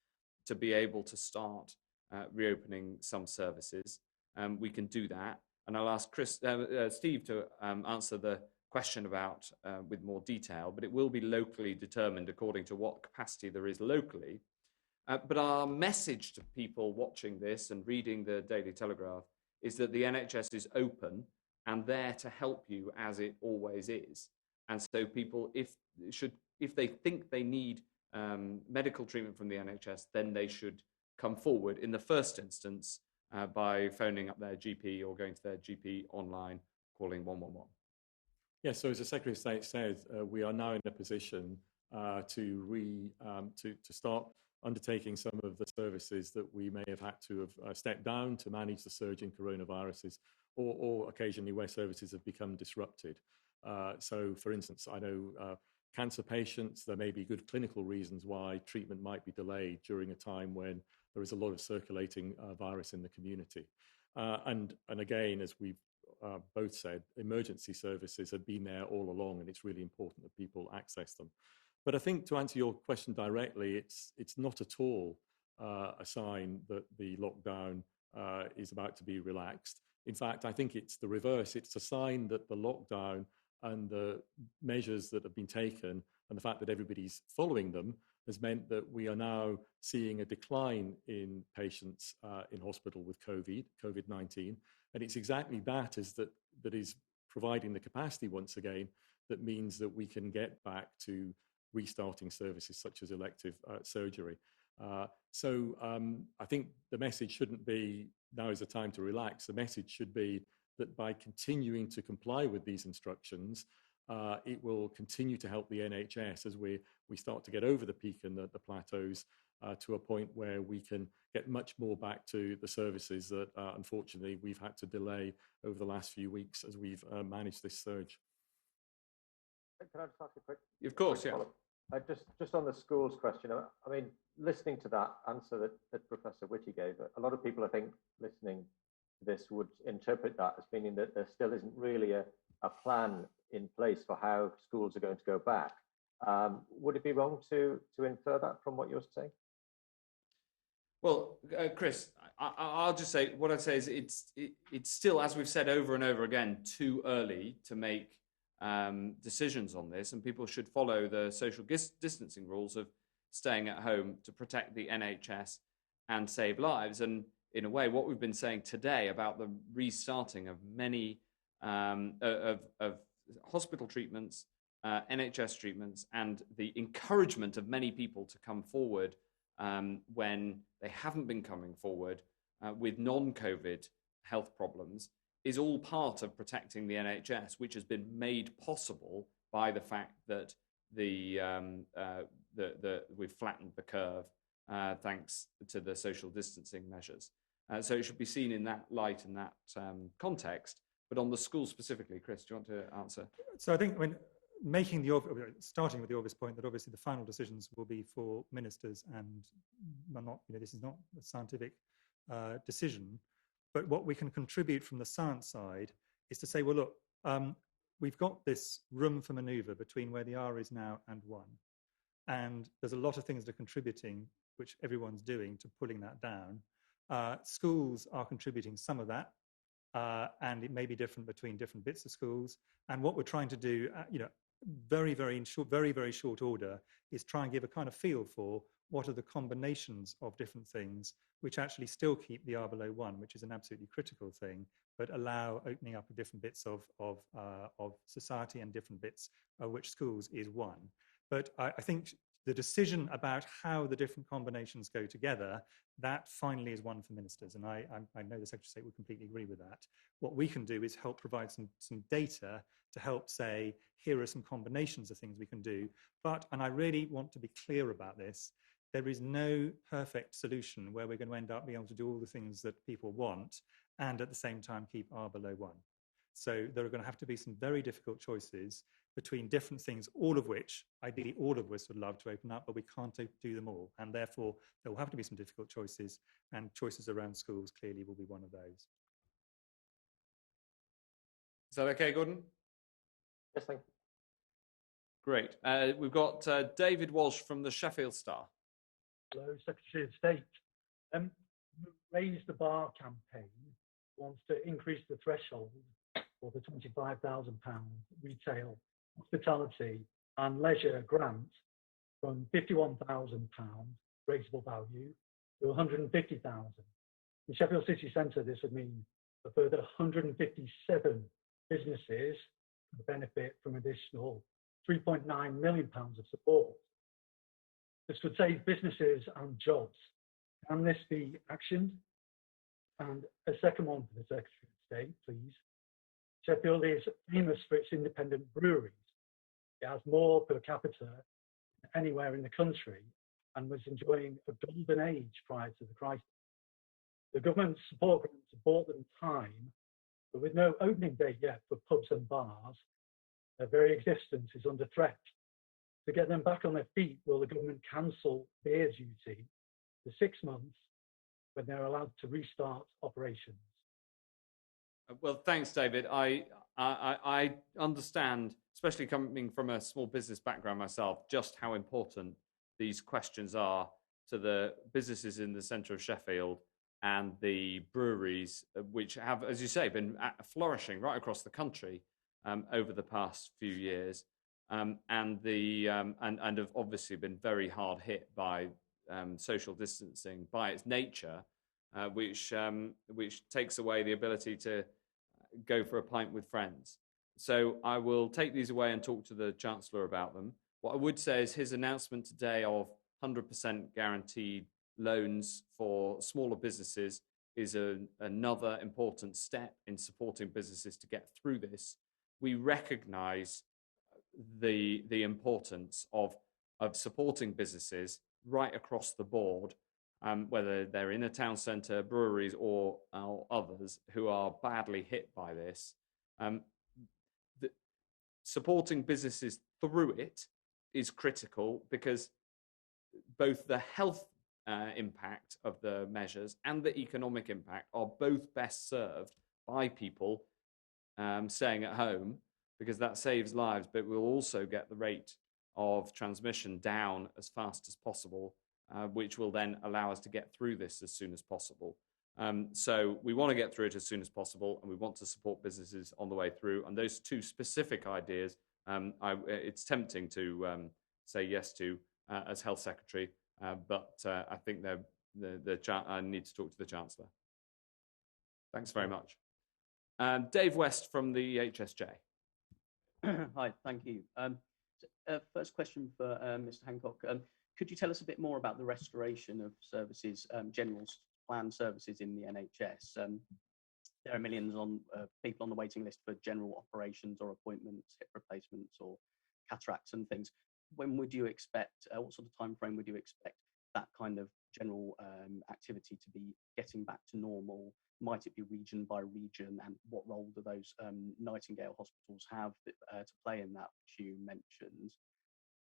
to be able to start reopening some services, we can do that. And I'll ask Steve to answer the question about with more detail, but it will be locally determined according to what capacity there is locally. But our message to people watching this and reading the Daily Telegraph is that the NHS is open and there to help you, as it always is. And so people, if they think they need medical treatment from the NHS, then they should come forward in the first instance by phoning up their GP or going to their GP online, calling 111. Yeah, so as the Secretary of State said, we are now in a position to start undertaking some of the services that we may have had to have stepped down to manage the surge in coronaviruses, or occasionally where services have become disrupted. So, for instance, I know cancer patients, there may be good clinical reasons why treatment might be delayed during a time when there is a lot of circulating virus in the community. And again, as we've both said, emergency services have been there all along, and it's really important that people access them. But I think, to answer your question directly, it's not at all a sign that the lockdown is about to be relaxed. In fact, I think it's the reverse. It's a sign that the lockdown and the measures that have been taken and the fact that everybody's following them has meant that we are now seeing a decline in patients in hospital with COVID-19. And it's exactly that is providing the capacity once again that means that we can get back to restarting services such as elective surgery. So I think the message shouldn't be now is the time to relax. The message should be that by continuing to comply with these instructions, it will continue to help the NHS as we start to get over the peak and the plateaus, to a point where we can get much more back to the services that unfortunately we've had to delay over the last few weeks as we've managed this surge. Can I just ask a quick? Of course, yeah. Just on the schools question, I mean, listening to that answer that Professor Whitty gave, a lot of people, I think, listening to this would interpret that as meaning that there still isn't really a plan in place for how schools are going to go back. Would it be wrong to infer that from what you're saying? Well, Chris, I'll just say, what I'd say is it's still, as we've said over and over again, too early to make decisions on this, and people should follow the social distancing rules of staying at home to protect the NHS and save lives. And in a way, what we've been saying today about the restarting of many of hospital treatments, NHS treatments, and the encouragement of many people to come forward when they haven't been coming forward with non-COVID health problems is all part of protecting the NHS, which has been made possible by the fact that we've flattened the curve thanks to the social distancing measures. So it should be seen in that light and that context. But on the school specifically, Chris, do you want to answer? So I think starting with the obvious point that obviously the final decisions will be for ministers, and this is not a scientific decision. But what we can contribute from the science side is to say, well, look, we've got this room for manoeuvre between where the R is now and 1. And there's a lot of things that are contributing, which everyone's doing, to pulling that down. Schools are contributing some of that, and it may be different between different bits of schools. And what we're trying to do, very, very short order, is try and give a kind of feel for what are the combinations of different things which actually still keep the R below 1, which is an absolutely critical thing, but allow opening up of different bits of society and different bits of which schools is one. But I think the decision about how the different combinations go together, that finally is one for ministers. And I know the Secretary of State would completely agree with that. What we can do is help provide some data to help say, here are some combinations of things we can do. But, and I really want to be clear about this, there is no perfect solution where we're going to end up being able to do all the things that people want and at the same time keep R below 1. So there are going to have to be some very difficult choices between different things, all of which, ideally all of us would love to open up, but we can't do them all. And therefore, there will have to be some difficult choices, and choices around schools clearly will be one of those. Is that okay, Gordon? Yes, thank you. Great. We've got David Walsh from the Sheffield Star. Hello, Secretary of State. Raise the Bar campaign wants to increase the threshold for the £25,000 retail, hospitality and leisure grant from £51,000 raisable value to £150,000. In Sheffield City Centre, this would mean a further 157 businesses would benefit from additional £3.9 million of support. This would save businesses and jobs. Can this be actioned? And a second one for the Secretary of State, please. Sheffield is famous for its independent breweries. It has more per capita than anywhere in the country and was enjoying a golden age prior to the crisis. The government support grants have bought them time, but with no opening date yet for pubs and bars, their very existence is under threat. To get them back on their feet, will the government cancel beer duty for 6 months when they're allowed to restart operations? Well, thanks, David. I understand, especially coming from a small business background myself, just how important these questions are to the businesses in the centre of Sheffield and the breweries, which have, as you say, been flourishing right across the country over the past few years. And have obviously been very hard hit by social distancing by its nature, which takes away the ability to go for a pint with friends. So I will take these away and talk to the Chancellor about them. What I would say is his announcement today of 100% guaranteed loans for smaller businesses is another important step in supporting businesses to get through this. We recognise the importance of supporting businesses right across the board, whether they're in a town centre, breweries, or others who are badly hit by this. Supporting businesses through it is critical, because both the health impact of the measures and the economic impact are both best served by people staying at home, because that saves lives, but we'll also get the rate of transmission down as fast as possible, which will then allow us to get through this as soon as possible. So we want to get through it as soon as possible, and we want to support businesses on the way through. And those two specific ideas, it's tempting to say yes to as Health Secretary, but I think I need to talk to the Chancellor. Thanks very much. Dave West from the HSJ. Hi, thank you. First question for Mr. Hancock. Could you tell us a bit more about the restoration of services, general planned services in the NHS? There are millions of people on the waiting list for general operations or appointments, hip replacements or cataracts and things. When would you expect, what sort of time frame would you expect that kind of general activity to be getting back to normal? Might it be region by region, and what role do those Nightingale hospitals have to play in that, which you mentioned?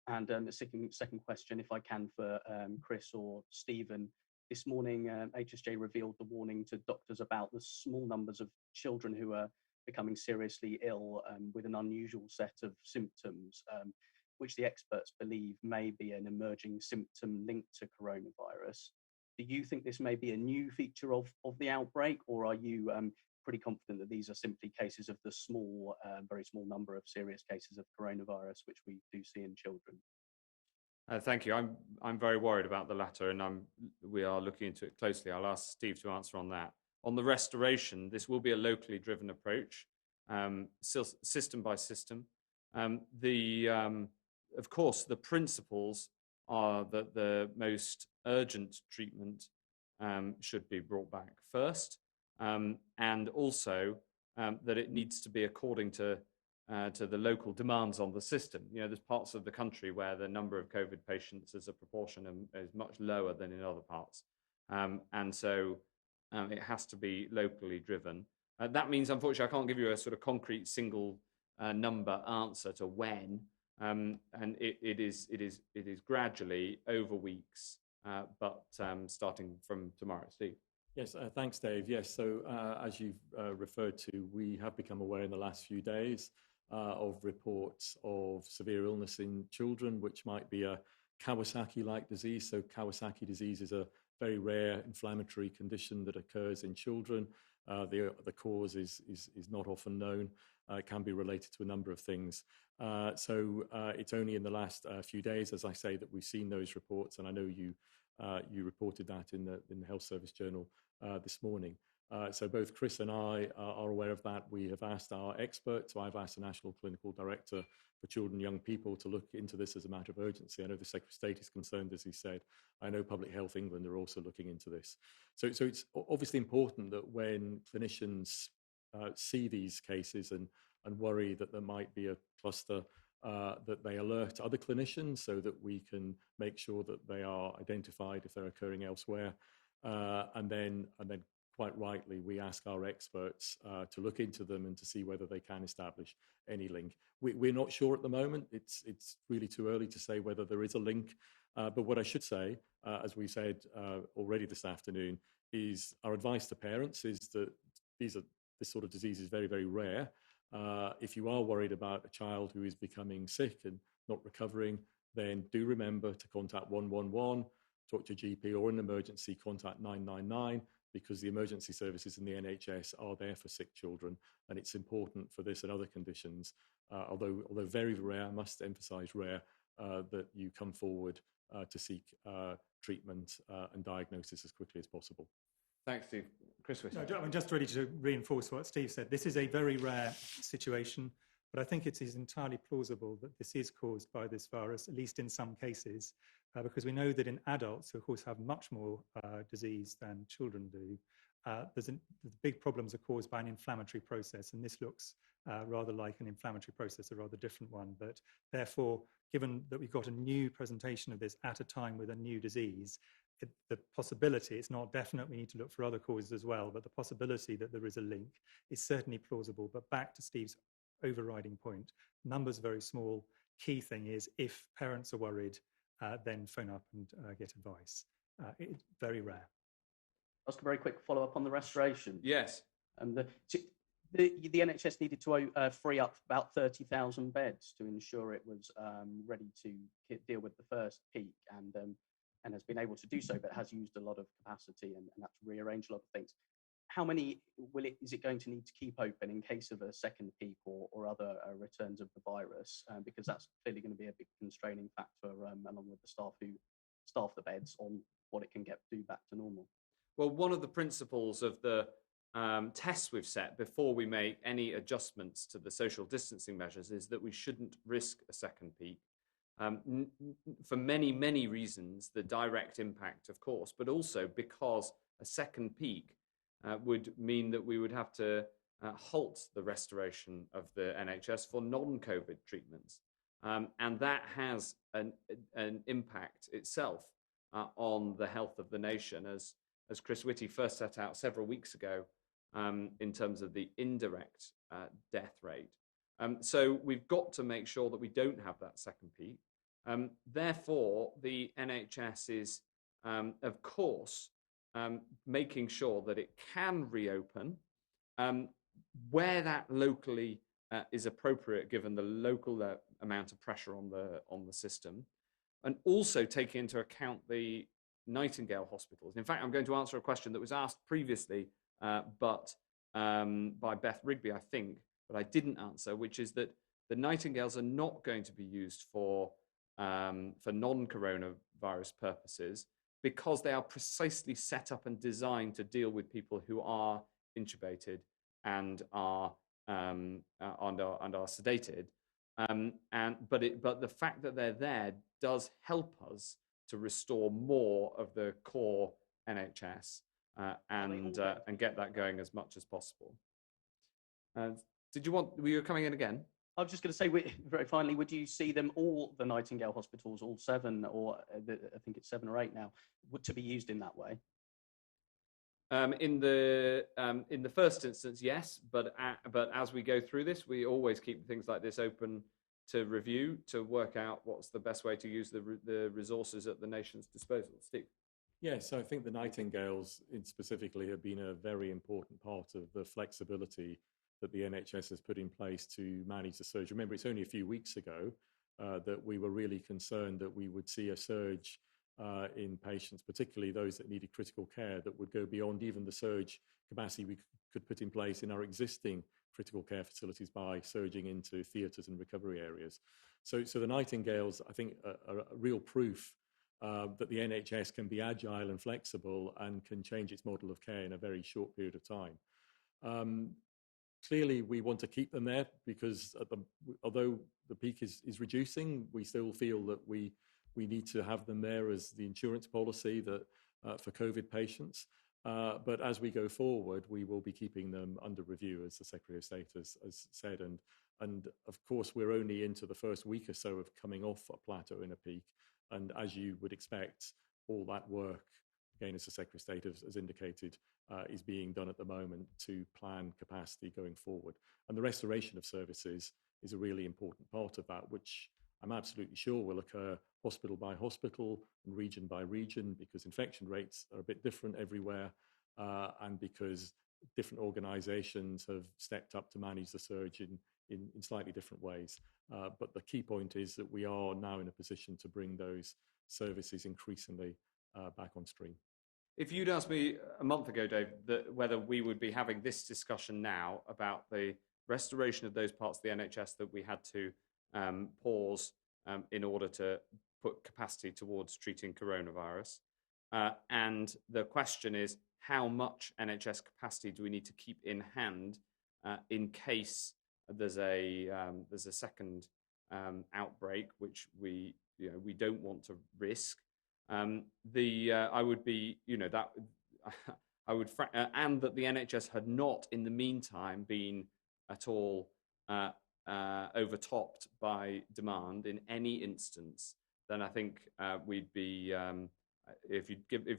And the second question, if I can, for Chris or Stephen. This morning, HSJ revealed the warning to doctors about the small numbers of children who are becoming seriously ill with an unusual set of symptoms, which the experts believe may be an emerging symptom linked to coronavirus. Do you think this may be a new feature of the outbreak, or are you pretty confident that these are simply cases of the small, very small number of serious cases of coronavirus, which we do see in children? Thank you. I'm very worried about the latter, and we are looking into it closely. I'll ask Steve to answer on that. On the restoration, this will be a locally driven approach, system by system. Of course, the principles are that the most urgent treatment should be brought back first, and also that it needs to be according to the local demands on the system. You know, there's parts of the country where the number of COVID patients as a proportion is much lower than in other parts. And so it has to be locally driven. That means, unfortunately, I can't give you a sort of concrete single number answer to when. And it is gradually over weeks, but starting from tomorrow. Steve. Yes, thanks, Dave. Yes, so as you've referred to, we have become aware in the last few days of reports of severe illness in children, which might be a Kawasaki-like disease. So Kawasaki disease is a very rare inflammatory condition that occurs in children. The cause is not often known. It can be related to a number of things. So it's only in the last few days, as I say, that we've seen those reports, and I know you reported that in the Health Service Journal this morning. So both Chris and I are aware of that. We have asked our experts, so I've asked the National Clinical Director for Children and Young People to look into this as a matter of urgency. I know the Secretary of State is concerned, as he said. I know Public Health England are also looking into this. So it's obviously important that when clinicians see these cases and worry that there might be a cluster, that they alert other clinicians so that we can make sure that they are identified if they're occurring elsewhere. And then quite rightly, we ask our experts to look into them and to see whether they can establish any link. We're not sure at the moment. It's really too early to say whether there is a link. But what I should say, as we said already this afternoon, is our advice to parents is that this sort of disease is very, very rare. If you are worried about a child who is becoming sick and not recovering, then do remember to contact 111, talk to a GP, or in an emergency, contact 999, because the emergency services in the NHS are there for sick children, and it's important for this and other conditions, although very rare, I must emphasise rare, that you come forward to seek treatment and diagnosis as quickly as possible. Thanks, Steve. Chris Whitty. No, I mean, just really to reinforce what Steve said, this is a very rare situation, but I think it is entirely plausible that this is caused by this virus, at least in some cases. because we know that in adults, who of course have much more disease than children do, the big problems are caused by an inflammatory process, and this looks rather like an inflammatory process, a rather different one. But therefore, given that we've got a new presentation of this at a time with a new disease, the possibility, it's not definite, we need to look for other causes as well, but the possibility that there is a link is certainly plausible. But back to Steve's overriding point, numbers very small. Key thing is, if parents are worried, then phone up and get advice. It's very rare. Ask a very quick follow-up on the restoration. Yes. And the NHS needed to free up about 30,000 beds to ensure it was ready to deal with the first peak, and has been able to do so, but has used a lot of capacity and had to rearrange a lot of things. How many is it going to need to keep open in case of a second peak or other returns of the virus? Because that's clearly going to be a big constraining factor, along with the staff who staff the beds, on what it can do back to normal. Well, one of the principles of the tests we've set before we make any adjustments to the social distancing measures is that we shouldn't risk a second peak. For many, many reasons, the direct impact, of course, but also because a second peak would mean that we would have to halt the restoration of the NHS for non-COVID treatments. And that has an impact itself on the health of the nation, as Chris Whitty first set out several weeks ago, in terms of the indirect death rate. So we've got to make sure that we don't have that second peak. Therefore, the NHS is, of course, making sure that it can reopen where that locally is appropriate, given the local amount of pressure on the system, and also taking into account the Nightingale hospitals. In fact, I'm going to answer a question that was asked previously, but by Beth Rigby, I think, but I didn't answer, which is that the Nightingales are not going to be used for non-coronavirus purposes, because they are precisely set up and designed to deal with people who are intubated and are sedated. But the fact that they're there does help us to restore more of the core NHS and get that going as much as possible. Were you coming in again? I was just going to say, very finally, would you see them all, the Nightingale hospitals, all 7, or I think it's 7 or 8 now, to be used in that way? In the first instance, yes, but as we go through this, we always keep things like this open to review, to work out what's the best way to use the resources at the nation's disposal. Steve? Yes, I think the Nightingales specifically have been a very important part of the flexibility that the NHS has put in place to manage the surge. Remember, it's only a few weeks ago that we were really concerned that we would see a surge in patients, particularly those that needed critical care, that would go beyond even the surge capacity we could put in place in our existing critical care facilities by surging into theatres and recovery areas. So the Nightingales, I think, are real proof that the NHS can be agile and flexible and can change its model of care in a very short period of time. Clearly, we want to keep them there because although the peak is reducing, we still feel that we need to have them there as the insurance policy that for COVID patients. But as we go forward, we will be keeping them under review, as the Secretary of State has said. And of course, we're only into the first week or so of coming off a plateau in a peak. And as you would expect, all that work, again, as the Secretary of State has indicated, is being done at the moment to plan capacity going forward. And the restoration of services is a really important part of that, which I'm absolutely sure will occur hospital by hospital and region by region, because infection rates are a bit different everywhere, and because different organisations have stepped up to manage the surge in slightly different ways. But the key point is that we are now in a position to bring those services increasingly back on stream. If you'd asked me a month ago, Dave, whether we would be having this discussion now about the restoration of those parts of the NHS that we had to pause in order to put capacity towards treating coronavirus, and the question is, how much NHS capacity do we need to keep in hand in case there's a second outbreak, which we don't want to risk, I would be, that I would, and that the NHS had not, in the meantime, been at all overtopped by demand in any instance, then I think we'd be. If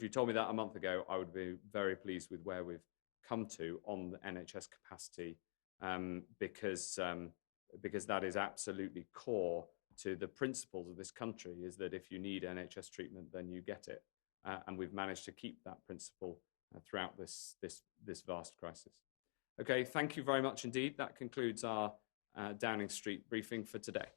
you told me that a month ago, I would be very pleased with where we've come to on the NHS capacity, because that is absolutely core to the principles of this country. Is that if you need NHS treatment, then you get it, and we've managed to keep that principle throughout this vast crisis. Okay, thank you very much indeed. That concludes our Downing Street briefing for today.